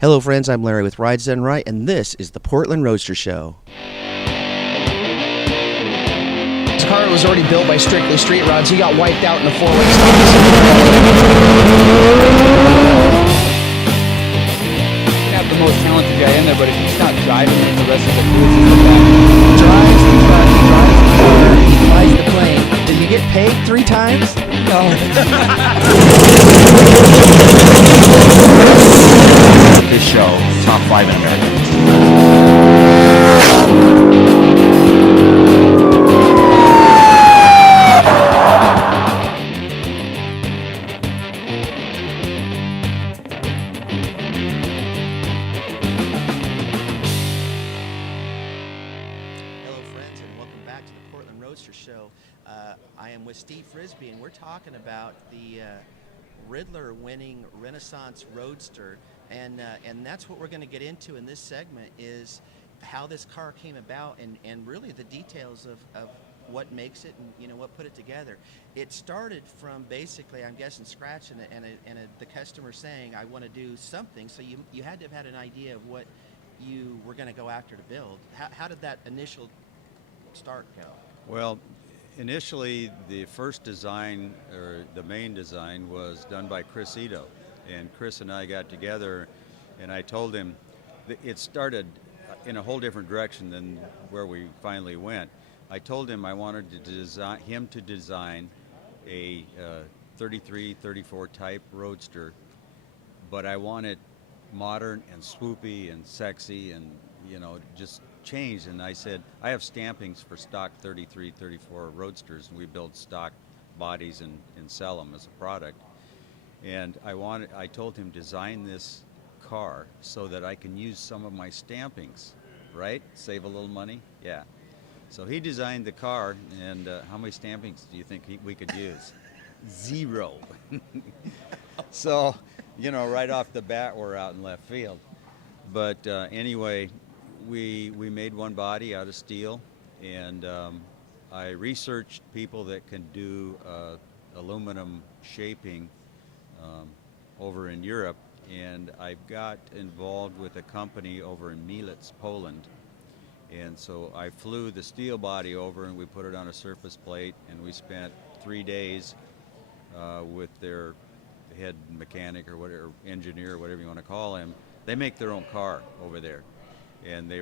Hello, friends. I'm Larry with Rides Done Right, and this is the Portland Roadster Show. This car was already built by Strictly Street Rods. He got wiped out in the four-way stop. You have the most talented guy in there, but if he's not driving it, the rest of the crew is in the back. Drives the truck, he drives the car, he flies the plane. Did he get paid 3 times? No. This show, top 5 in America. Hello, friends, and welcome back to the Portland Roadster Show. I am with Steve Frisbie, and we're talking about the Ridler winning Renaissance Roadster, and that's what we're going to get into in this segment is how this car came about and really the details of what makes it and what put it together. It started from basically, I'm guessing, scratch and the customer saying, I want to do something, so you had to have had an idea of what you were going to go after to build. How did that initial start go? Well, initially the first design, or the main design, was done by Chris Ito. And Chris and I got together and I told him that it started in a whole different direction than where we finally went. I told him I wanted him to design a 33, 34 type Roadster, but I wanted modern and swoopy and sexy and just changed. And I said, I have stampings for stock 33, 34 Roadsters, and we build stock bodies and sell them as a product. And I told him, design this car so that I can use some of my stampings, right? Save a little money? Yeah. So he designed the car, and how many stampings do you think we could use? 0. So, right off the bat, we're out in left field. But anyway, we made one body out of steel, and I researched people that can do aluminum shaping over in Europe, and I got involved with a company over in Mielec, Poland. And so I flew the steel body over and we put it on a surface plate, and we spent 3 days with their head mechanic or whatever, engineer, or whatever you want to call him. They make their own car over there, and they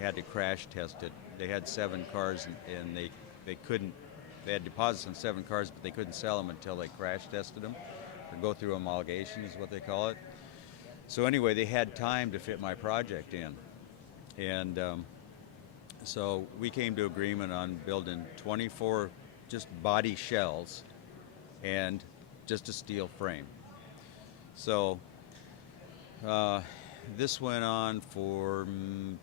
had to crash test it. They had 7 cars, and they had deposits on 7 cars, but they couldn't sell them until they crash tested them, or go through homologation is what they call it. So anyway, they had time to fit my project in, and so we came to agreement on building 24 just body shells and just a steel frame. So this went on for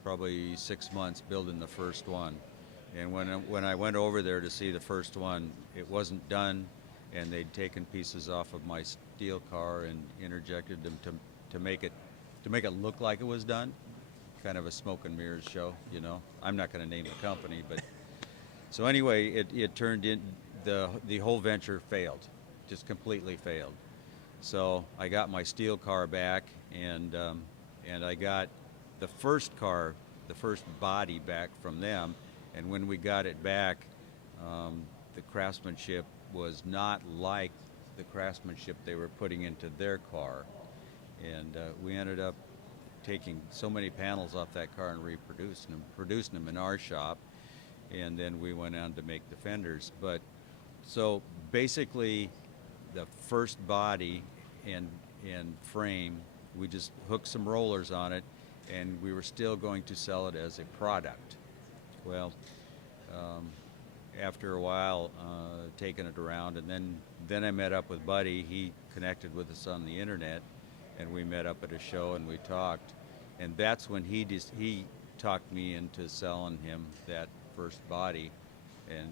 probably 6 months, building the first one. And when I went over there to see the first one, it wasn't done, and they'd taken pieces off of my steel car and interjected them to make it look like it was done. Kind of a smoke and mirrors show, I'm not going to name the company, but so anyway, it turned in the whole venture failed, just completely failed. So I got my steel car back, and I got the first car, the first body back from them. And when we got it back, the craftsmanship was not like the craftsmanship they were putting into their car, and we ended up taking so many panels off that car and producing them in our shop, and then we went on to make the fenders. But so basically, the first body and frame, we just hooked some rollers on it, and we were still going to sell it as a product. Well, after a while, taking it around, and then I met up with Buddy. He connected with us on the internet, and we met up at a show and we talked, and that's when he talked me into selling him that first body, and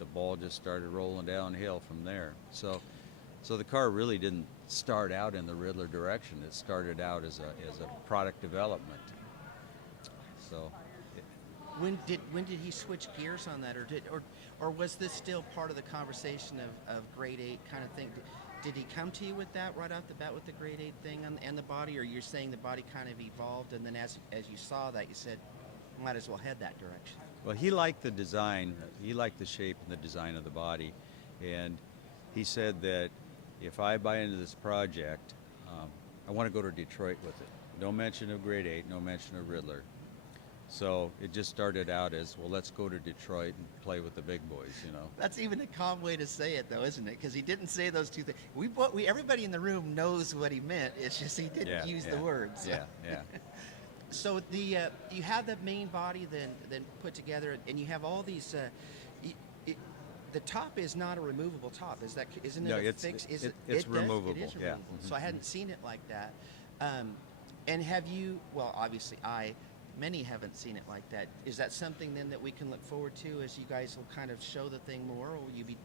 the ball just started rolling downhill from there. So the car really didn't start out in the Ridler direction. It started out as a product development. So When did he switch gears on that, or was this still part of the conversation of grade 8 kind of thing? did he come to you with that right off the bat with the grade 8 thing and the body, or you're saying the body kind of evolved, and then as you saw that, you said, might as well head that direction? Well, he liked the design. He liked the shape and the design of the body, and he said that if I buy into this project, I want to go to Detroit with it. No mention of grade 8, no mention of Ridler. So it just started out as, well, let's go to Detroit and play with the big boys, you know. That's even a calm way to say it, though, isn't it? Because he didn't say those two things. Everybody in the room knows what he meant. It's just he didn't use the words. Yeah. So you have the main body then put together, and you have all these. The top is not a removable top. Isn't it? No, it's fixed. It's removable. It is yeah. removable. So I hadn't seen it like that. And have you? Well, obviously, many haven't seen it like that. Is that something then that we can look forward to as you guys will kind of show the thing more, or will you be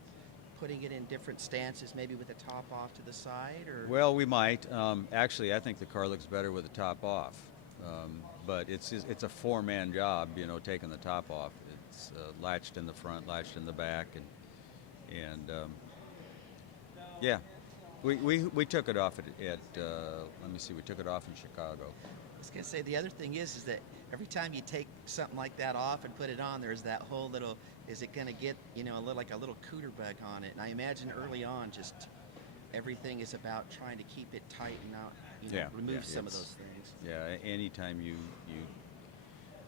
putting it in different stances, maybe with the top off to the side? Or Well, we might. Actually, I think the car looks better with the top off. But it's a four-man job, you know, taking the top off. It's latched in the front, latched in the back, and yeah, we took it off at let me see, we took it off in Chicago. I was gonna say the other thing is that every time you take something like that off and put it on, there's that whole little, is it gonna get, you know, like a little cooter bug on it? And I imagine early on, just everything is about trying to keep it tight and not, remove some of those things. Yeah, anytime you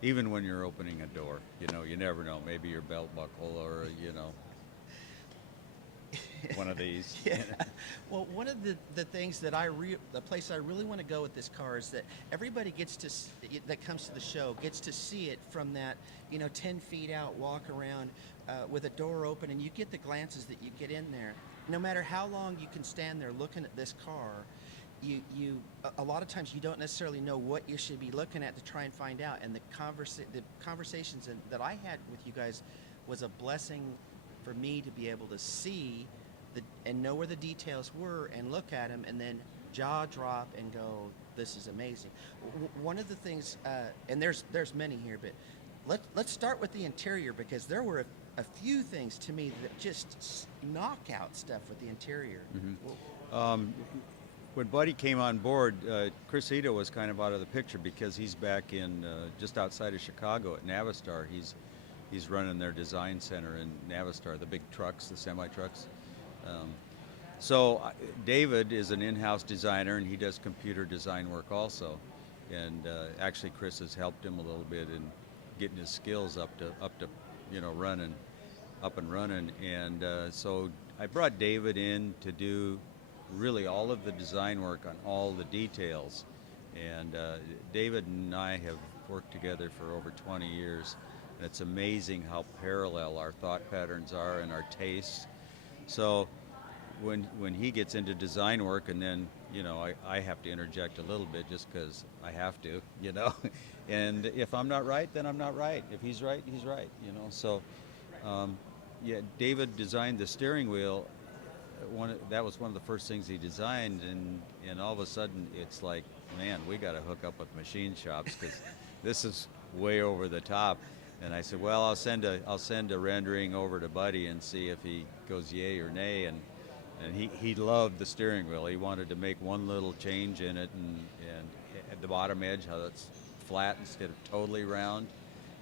even when you're opening a door, you know, you never know. Maybe your belt buckle or, you know, one of these. Yeah. Well, one of the things that the place I really want to go with this car is that everybody that comes to the show gets to see it from that, 10 feet out, walk around with a door open, and you get the glances that you get in there. No matter how long you can stand there looking at this car, a lot of times you don't necessarily know what you should be looking at to try and find out. And the conversations that I had with you guys was a blessing for me to be able to see and know where the details were and look at them and then jaw drop and go, this is amazing. One of the things, and there's many here, but let's start with the interior, because there were a few things to me that just knockout stuff with the interior. Mm-hmm. When Buddy came on board, Chris Ito was kind of out of the picture because he's back in just outside of Chicago at Navistar. He's running their design center in Navistar, the big trucks, the semi-trucks. So David is an in-house designer, and he does computer design work also. And actually, Chris has helped him a little bit in getting his skills up to up and running. And so I brought David in to do really all of the design work on all the details. And David and I have worked together for over 20 years. And it's amazing how parallel our thought patterns are and our tastes. So when he gets into design work, and then, I have to interject a little bit just because I have to, and if I'm not right, then I'm not right. If he's right, he's right, So, David designed the steering wheel. That was one of the first things he designed, and all of a sudden it's like, man, we got to hook up with machine shops because this is way over the top. And I said, well, I'll send a rendering over to Buddy and see if he goes yay or nay. And he loved the steering wheel. He wanted to make one little change in it, and at the bottom edge, how it's flat instead of totally round.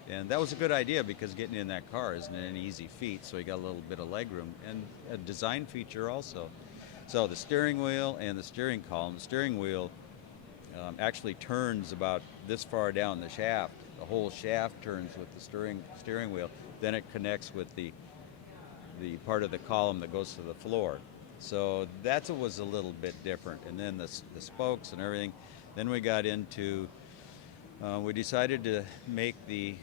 And that was a good idea because getting in that car isn't an easy feat, so he got a little bit of legroom and a design feature also. So the steering wheel and the steering column. The steering wheel actually turns about this far down the shaft. The whole shaft turns with the steering wheel. Then it connects with the part of the column that goes to the floor. So that was a little bit different. And then the spokes and everything. Then we got into, we decided to make the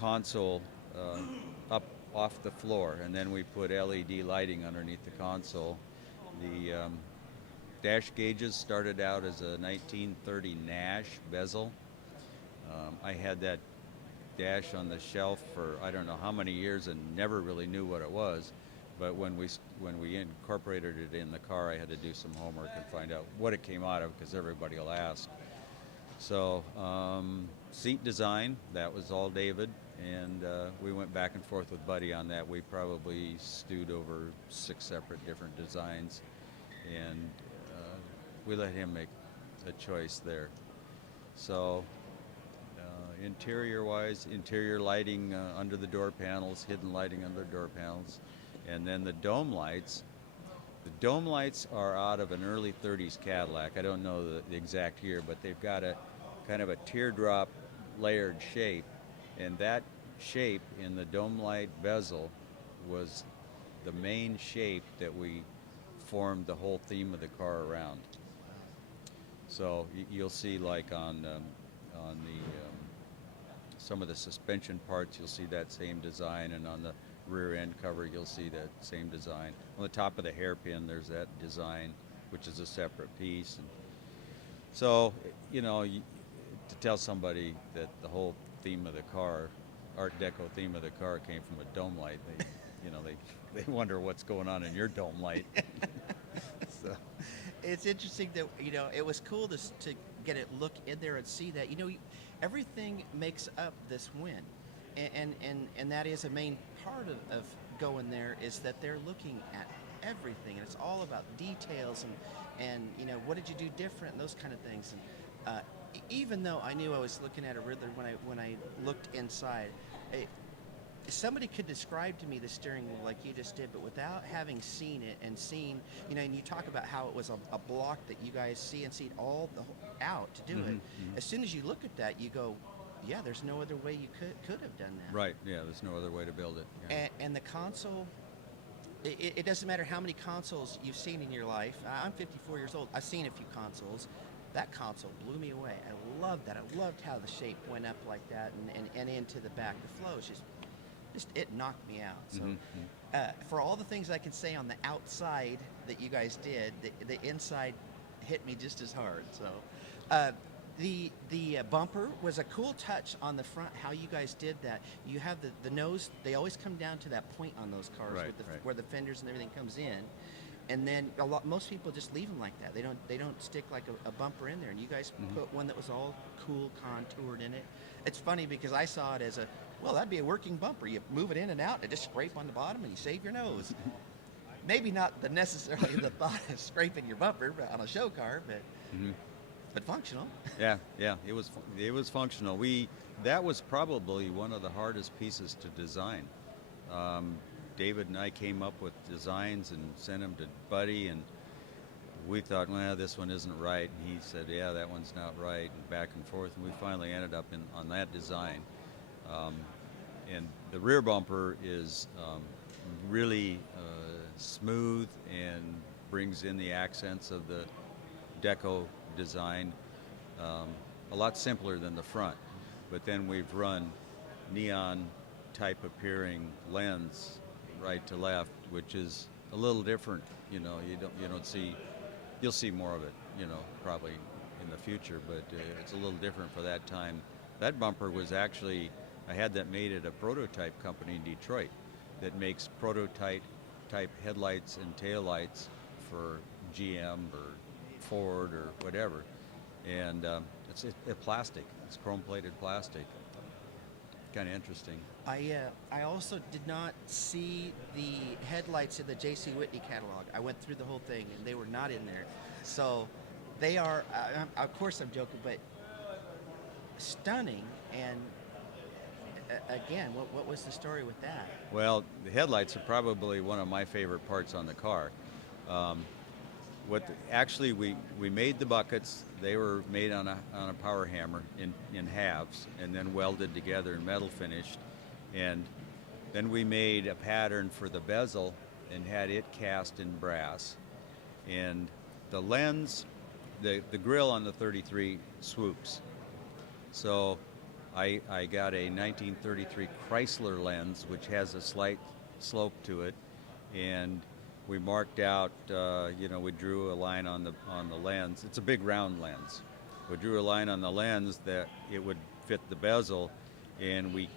console up off the floor, and then we put LED lighting underneath the console. The dash gauges started out as a 1930 Nash bezel. I had that dash on the shelf for I don't know how many years and never really knew what it was. But when we incorporated it in the car, I had to do some homework and find out what it came out of, because everybody will ask. So seat design, that was all David, and we went back and forth with Buddy on that. We probably stewed over 6 separate different designs, and we let him make a choice there. So interior-wise, interior lighting under the door panels, hidden lighting under the door panels, and then the dome lights. The dome lights are out of an early 30s Cadillac. I don't know the exact year, but they've got a kind of a teardrop layered shape, and that shape in the dome light bezel was the main shape that we formed the whole theme of the car around. So you'll see, like on the some of the suspension parts, you'll see that same design, and on the rear end cover, you'll see that same design. On the top of the hairpin, there's that design, which is a separate piece. And so, you know, to tell somebody that the whole theme of the car, Art Deco theme of the car, came from a dome light, they wonder what's going on in your dome light. So. It's interesting that, you know, it was cool to get a look in there and see that, you know, everything makes up this win. And that is a main part of going there, is that they're looking at everything, and it's all about details and you know, what did you do different and those kind of things. And even though I knew I was looking at a Ridler when I looked inside, somebody could describe to me the steering wheel like you just did, but without having seen it and seen, you know, and you talk about how it was a block that you guys CNC'd all out to do it. As soon as you look at that, you go, yeah, there's no other way you could have done that. Right, yeah, there's no other way to build it. Yeah. And the console, it doesn't matter how many consoles you've seen in your life. I'm 54 years old. I've seen a few consoles. That console blew me away. I loved that. I loved how the shape went up like that and into the back. The flow is just it knocked me out. So for all the things I can say on the outside that you guys did, the inside hit me just as hard. So the bumper was a cool touch on the front, how you guys did that. You have the nose, they always come down to that point on those cars, right, with right. where the fenders and everything comes in. And then most people just leave them like that. They don't stick like a bumper in there. And you guys put one that was all cool, contoured in it. It's funny because I saw it as well, that'd be a working bumper. You move it in and out, and just scrape on the bottom, and you save your nose. Maybe not necessarily the thought of scraping your bumper on a show car, but functional. Yeah, it was functional. That was probably one of the hardest pieces to design. David and I came up with designs and sent them to Buddy, and we thought, well, this one isn't right. And he said, yeah, that one's not right, and back and forth. And we finally ended up on that design. And the rear bumper is really smooth and brings in the accents of the Deco design. A lot simpler than the front. But then we've run neon type appearing lens right to left, which is a little different. You know, you don't see, you'll see more of it, you know, probably in the future, but it's a little different for that time. That bumper was actually, I had that made at a prototype company in Detroit that makes prototype type headlights and taillights for GM or Ford or whatever. And it's plastic, it's chrome plated plastic. Kind of interesting. I also did not see the headlights in the J.C. Whitney catalog. I went through the whole thing, and they were not in there. So they are, of course I'm joking, but stunning. And again, what was the story with that? Well, the headlights are probably one of my favorite parts on the car. Actually, we made the buckets. They were made on a power hammer in halves, and then welded together and metal finished. And then we made a pattern for the bezel and had it cast in brass. And the lens, the grill on the 33 swoops. So I got a 1933 Chrysler lens, which has a slight slope to it, and we marked out, we drew a line on the lens. It's a big round lens. We drew a line on the lens that it would fit the bezel, and we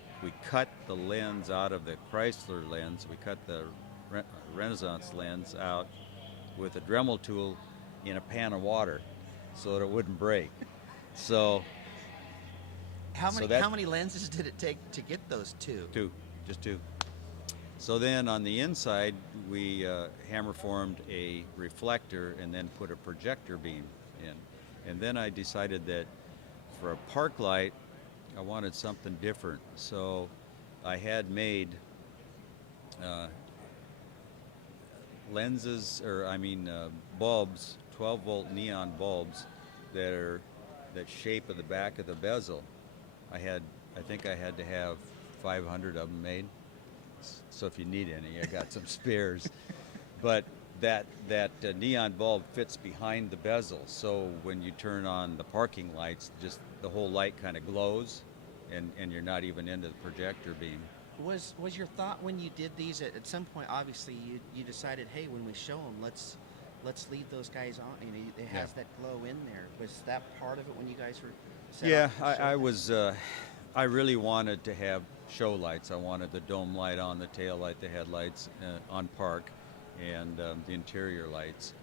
cut the lens out of the Chrysler lens. We cut the Renaissance lens out with a Dremel tool in a pan of water so that it wouldn't break. So how many lenses did it take to get those two? Just two. So then on the inside, we hammer formed a reflector and then put a projector beam in. And then I decided that for a park light, I wanted something different. So I had made bulbs, 12-volt neon bulbs that shape of the back of the bezel. I think I had to have 500 of them made. So if you need any, I got some spares. But that neon bulb fits behind the bezel, so when you turn on the parking lights, just the whole light kind of glows, and you're not even into the projector beam. Was your thought when you did these at some point? Obviously, you decided, hey, when we show them, let's leave those guys on. You know, it has that glow in there. Was that part of it when you guys were? Yeah, I really wanted to have show lights. I wanted the dome light on, the tail light, the headlights on park, and the interior lights.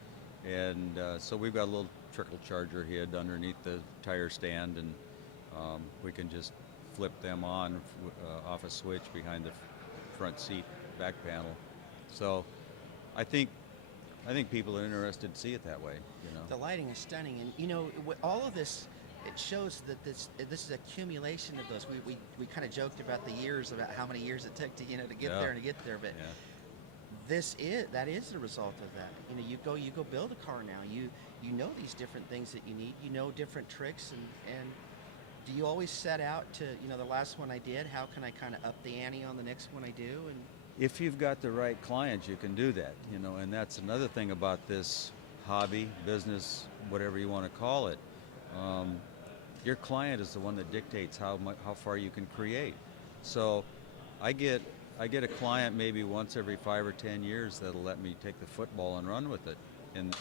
And so we've got a little trickle charger head underneath the tire stand, and we can just flip them on off a switch behind the front seat back panel. So I think people are interested to see it that way. You know, the lighting is stunning, and you know, all of this. It shows that this is accumulation of those. We kind of joked about the years, about how many years it took to get there and to get there, but that is the result of that. You know, you go build a car now. You know these different things that you need. You know different tricks, and do you always set out to, you know, the last one I did, how can I kind of up the ante on the next one I do? And if you've got the right clients, you can do that. You know, and that's another thing about this hobby, business, whatever you want to call it. Your client is the one that dictates how far you can create. So I get a client maybe once every 5 or 10 years that'll let me take the football and run with it. And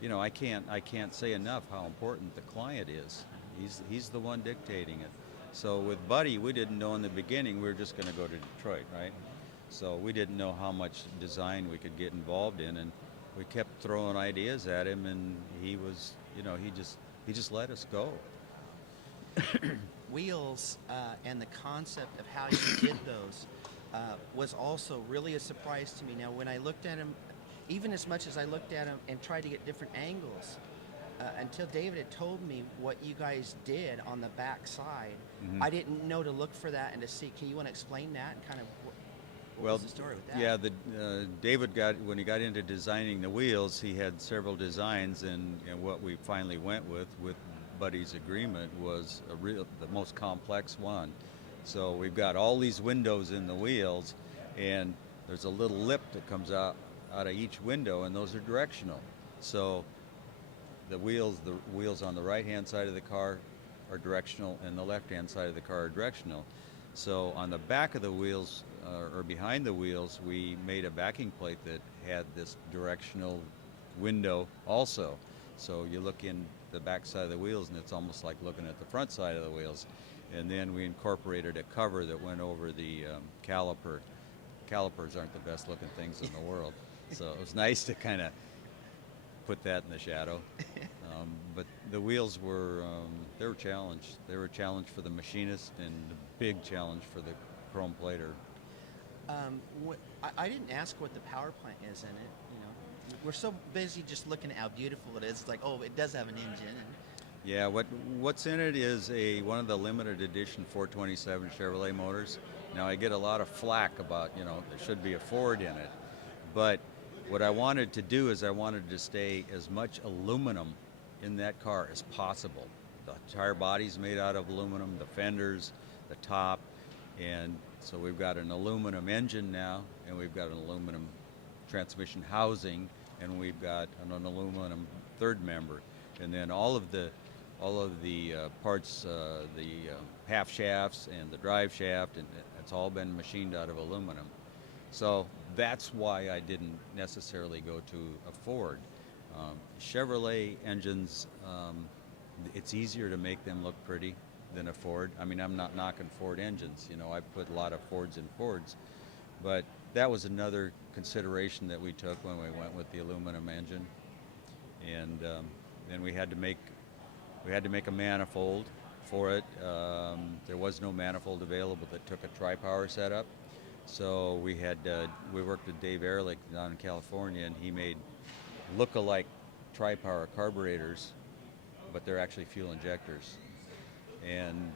you know, I can't say enough how important the client is. He's the one dictating it. So with Buddy, we didn't know in the beginning we were just going to go to Detroit, right? So we didn't know how much design we could get involved in, and we kept throwing ideas at him, and he was, you know, he just let us go. Wheels and the concept of how you did those was also really a surprise to me. Now, when I looked at them, even as much as I looked at them and tried to get different angles, until David had told me what you guys did on the back side, I didn't know to look for that and to see. Can you want to explain that and kind of what was the story with that? Yeah, David when he got into designing the wheels, he had several designs, and what we finally went with Buddy's agreement was the most complex one. So we've got all these windows in the wheels, and there's a little lip that comes out of each window, and those are directional. So the wheels on the right-hand side of the car are directional, and the left-hand side of the car are directional. So on the back of the wheels, or behind the wheels, we made a backing plate that had this directional window also. So you look in the back side of the wheels, and it's almost like looking at the front side of the wheels. And then we incorporated a cover that went over the caliper. Calipers aren't the best looking things in the world, so it was nice to kind of put that in the shadow. But the wheels were they were challenged. They were a challenge for the machinist, and a big challenge for the chrome plater. I didn't ask what the power plant is in it. You know, we're so busy just looking at how beautiful it is. It's like, oh, it does have an engine. Yeah, what's in it is one of the limited edition 427 Chevrolet motors. Now I get a lot of flack about, you know, there should be a Ford in it, but what I wanted to do is I wanted to stay as much aluminum in that car as possible. The entire body's made out of aluminum, the fenders, the top, and so we've got an aluminum engine now, and we've got an aluminum transmission housing, and we've got an aluminum third member, and then all of the parts, the half shafts and the drive shaft, and it's all been machined out of aluminum. So that's why I didn't necessarily go to a Ford. Chevrolet engines, it's easier to make them look pretty than a Ford. I mean, I'm not knocking Ford engines. You know, I put a lot of Fords in Fords, but that was another consideration that we took when we went with the aluminum engine. And then we had to make a manifold for it. There was no manifold available that took a tri-power setup, So we worked with Dave Ehrlich down in California, and he made look-alike tri-power carburetors, but they're actually fuel injectors. And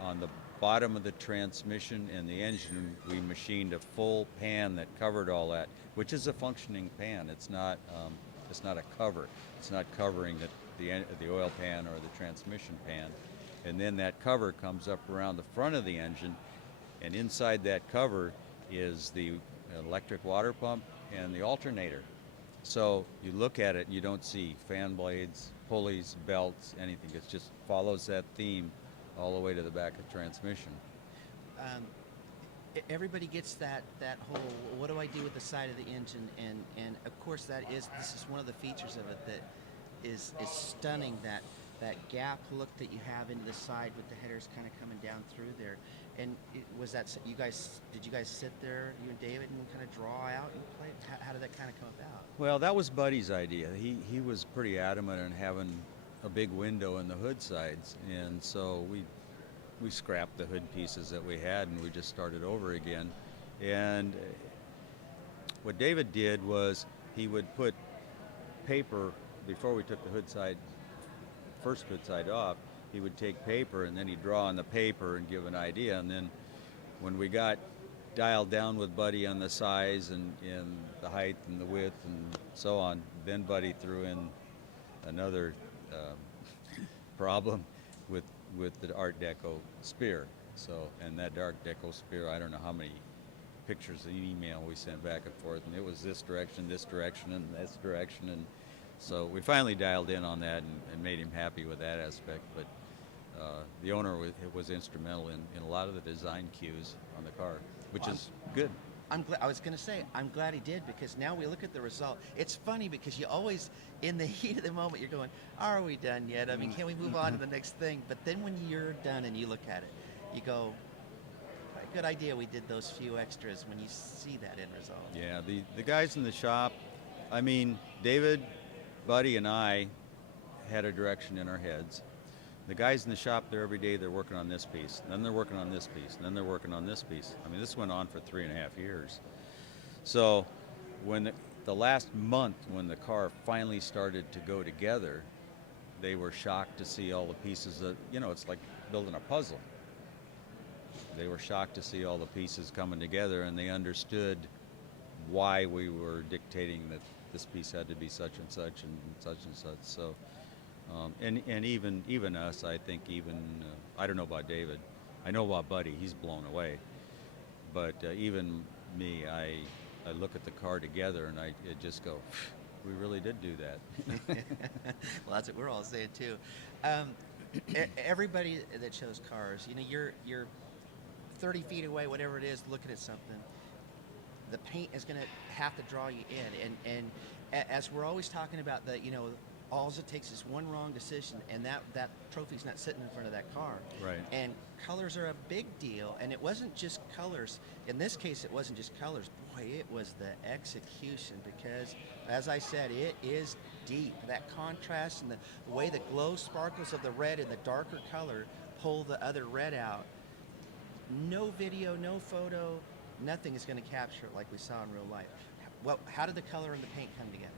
on the bottom of the transmission and the engine, we machined a full pan that covered all that, which is a functioning pan. It's not a cover. It's not covering the oil pan or the transmission pan. And then that cover comes up around the front of the engine, and inside that cover is the electric water pump and the alternator. So you look at it and you don't see fan blades, pulleys, belts, anything. It just follows that theme all the way to the back of the transmission. Everybody gets that whole, what do I do with the side of the engine? And of course this is one of the features of it that is stunning, that gap look that you have into the side with the headers kind of coming down through there. And did you guys sit there, you and David, and kind of draw out and play? How did that kind of come about? Well, that was Buddy's idea. He was pretty adamant on having a big window in the hood sides, and so we scrapped the hood pieces that we had and we just started over again. And what David did was he would put paper before we took the first hood side off. He would take paper and then he'd draw on the paper and give an idea, and then when we got dialed down with Buddy on the size and the height and the width and so on, then Buddy threw in another problem with the Art Deco spear. So, and that Art Deco spear, I don't know how many pictures of email we sent back and forth, and it was this direction, and this direction, and so we finally dialed in on that and made him happy with that aspect. But the owner was instrumental in a lot of the design cues on the car, which is good. I was going to say, I'm glad he did, because now we look at the result. It's funny because you always, in the heat of the moment, you're going, are we done yet? I mean, can we move on to the next thing? But then when you're done and you look at it, you go, good idea we did those few extras when you see that end result. Yeah, the guys in the shop, I mean, David, Buddy, and I had a direction in our heads. The guys in the shop there every day, they're working on this piece, and then they're working on this piece, and then they're working on this piece. I mean, this went on for 3.5 years. So when the last month, when the car finally started to go together, they were shocked to see all the pieces that, it's like building a puzzle. They were shocked to see all the pieces coming together, and they understood why we were dictating that this piece had to be such and such and such and such. So. And even us, I think I don't know about David. I know about Buddy. He's blown away. But even me, I look at the car together and I just go, we really did do that. Well, that's what we're all saying too. Everybody that shows cars, you're 30 feet away, whatever it is, looking at something. The paint is going to have to draw you in, and as we're always talking about all it takes is one wrong decision, and that trophy's not sitting in front of that car. Right. And colors are a big deal, and it wasn't just colors. In this case, it wasn't just colors. Boy, it was the execution, because, as I said, it is deep. That contrast and the way the glow sparkles of the red and the darker color pull the other red out. No video, no photo, nothing is going to capture it like we saw in real life. Well, how did the color and the paint come together?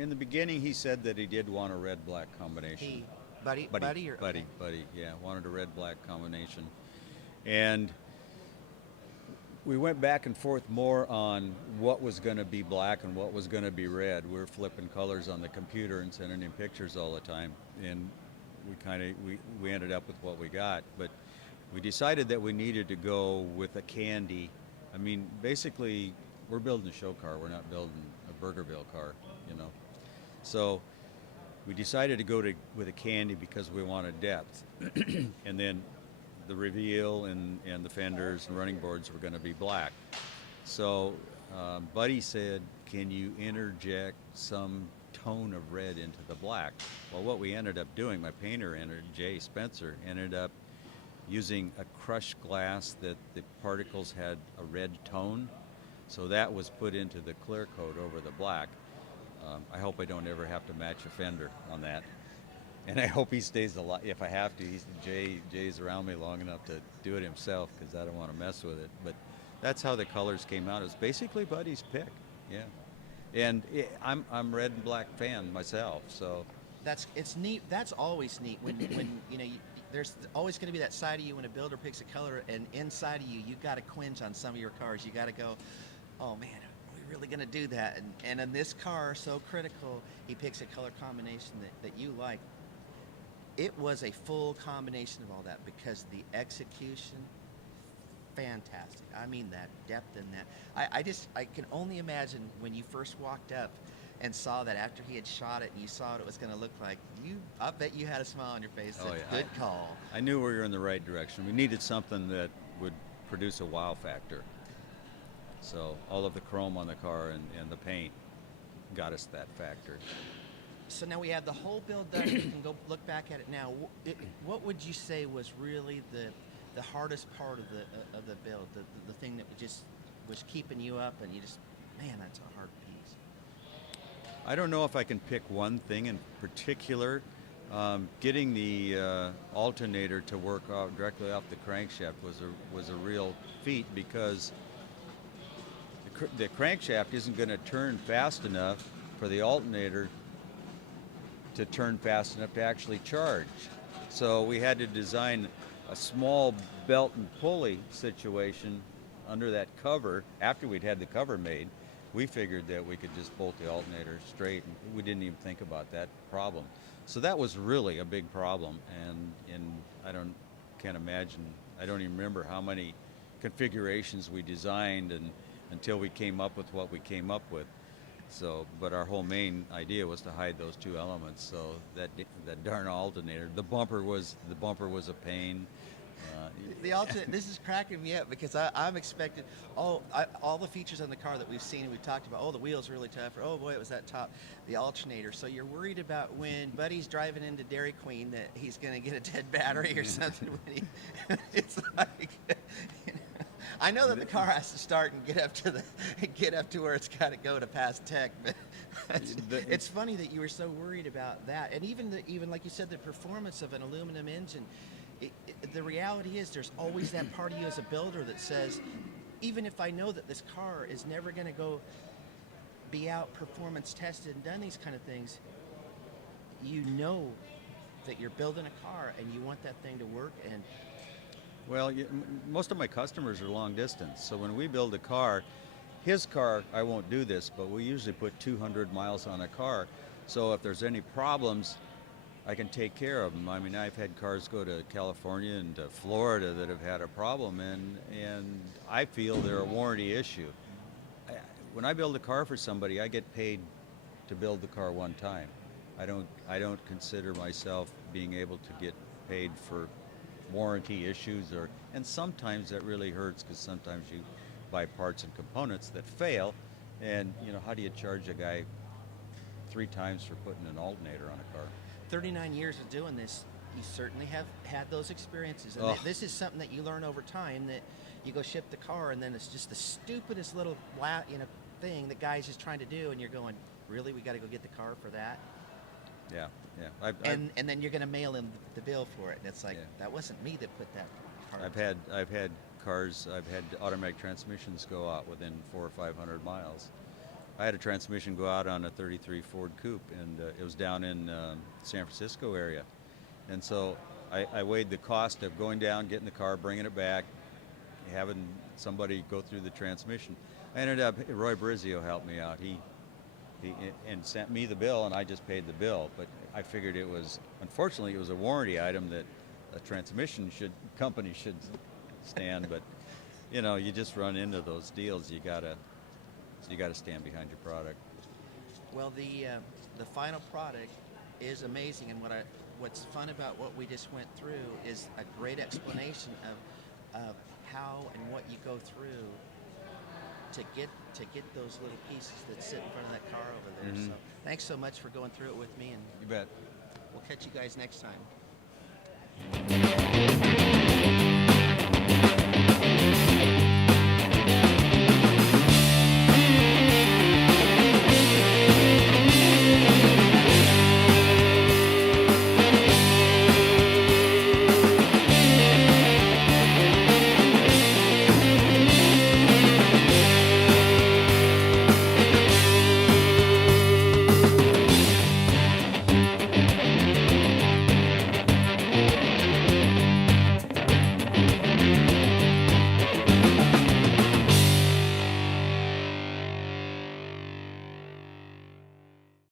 In the beginning, he said that he did want a red-black combination. Buddy, yeah, wanted a red-black combination. And we went back and forth more on what was going to be black and what was going to be red. We were flipping colors on the computer and sending him pictures all the time, and we ended up with what we got. But we decided that we needed to go with a candy. I mean, basically, we're building a show car. We're not building a Burgerville car. So we decided to go with a candy because we wanted depth. And then the reveal and the fenders and running boards were going to be black. So Buddy said, can you interject some tone of red into the black? Well, what we ended up doing, my painter, Jay Spencer, ended up using a crushed glass that the particles had a red tone. So that was put into the clear coat over the black. I hope I don't ever have to match a fender on that. And I hope he stays alive. If I have to, Jay's around me long enough to do it himself, because I don't want to mess with it. But that's how the colors came out. It was basically Buddy's pick. Yeah. And I'm red and black fan myself, so It's neat. That's always neat when there's always going to be that side of you when a builder picks a color, and inside of you got to quench on some of your cars. You got to go, oh man, are we really going to do that? And in this car, so critical, he picks a color combination that you like. It was a full combination of all that because the execution, fantastic. I mean, that depth in that. I can only imagine when you first walked up and saw that after he had shot it and you saw what it was going to look like. I bet you had a smile on your face. Oh, Said, yeah. Good call. I knew we were in the right direction. We needed something that would produce a wow factor. So all of the chrome on the car and the paint got us that factor. So now we have the whole build done. You can go look back at it now. What would you say was really the hardest part of the build? The thing that just was keeping you up, and you just, man, that's a hard piece. I don't know if I can pick one thing in particular. Getting the alternator to work directly off the crankshaft was a real feat because the crankshaft isn't going to turn fast enough for the alternator to turn fast enough to actually charge. So we had to design a small belt and pulley situation under that cover. After we'd had the cover made, we figured that we could just bolt the alternator straight, and we didn't even think about that problem. So that was really a big problem, and can't imagine, I don't even remember how many configurations we designed until we came up with what we came up with. So, but our whole main idea was to hide those two elements. So that darn alternator, the bumper was a pain. The alternate. This is cracking me up because I'm expecting all the features on the car that we've seen and we've talked about. Oh, the wheel's really tough. Or, oh boy, it was that top. The alternator. So you're worried about when Buddy's driving into Dairy Queen that he's going to get a dead battery or something. It's like. I know that the car has to start and get up to where it's got to go to pass tech, but it's funny that you were so worried about that. And even like you said, the performance of an aluminum engine. The reality is, there's always that part of you as a builder that says, even if I know that this car is never going to be out performance tested and done these kind of things, you know that you're building a car and you want that thing to work. And Well, most of my customers are long distance, so when we build a car, his car, I won't do this, but we usually put 200 miles on a car, so if there's any problems, I can take care of them. I mean, I've had cars go to California and to Florida that have had a problem, and I feel they're a warranty issue. When I build a car for somebody, I get paid to build the car one time. I don't consider myself being able to get paid for warranty issues, and sometimes that really hurts because sometimes you buy parts and components that fail, and how do you charge a guy 3 times for putting an alternator on a car? 39 years of doing this, you certainly have had those experiences. And this is something that you learn over time, that you go ship the car and then it's just the stupidest little thing that guy's just trying to do, and you're going, really, we got to go get the car for that? Yeah. And then you're going to mail him the bill for it, and it's like, that wasn't me that put that car. I've had cars, I've had automatic transmissions go out within 400 or 500 miles. I had a transmission go out on a 33 Ford Coupe, and it was down in San Francisco area. And so I weighed the cost of going down, getting the car, bringing it back, having somebody go through the transmission. I ended up, Roy Brizio helped me out. He and sent me the bill, and I just paid the bill. But I figured unfortunately, it was a warranty item that a transmission company should stand. But you just run into those deals. You gotta stand behind your product. Well, the final product is amazing, and what's fun about what we just went through is a great explanation of how and what you go through to get those little pieces that sit in front of that car over there. Mm-hmm. So thanks so much for going through it with me, and You bet. we'll catch you guys next time.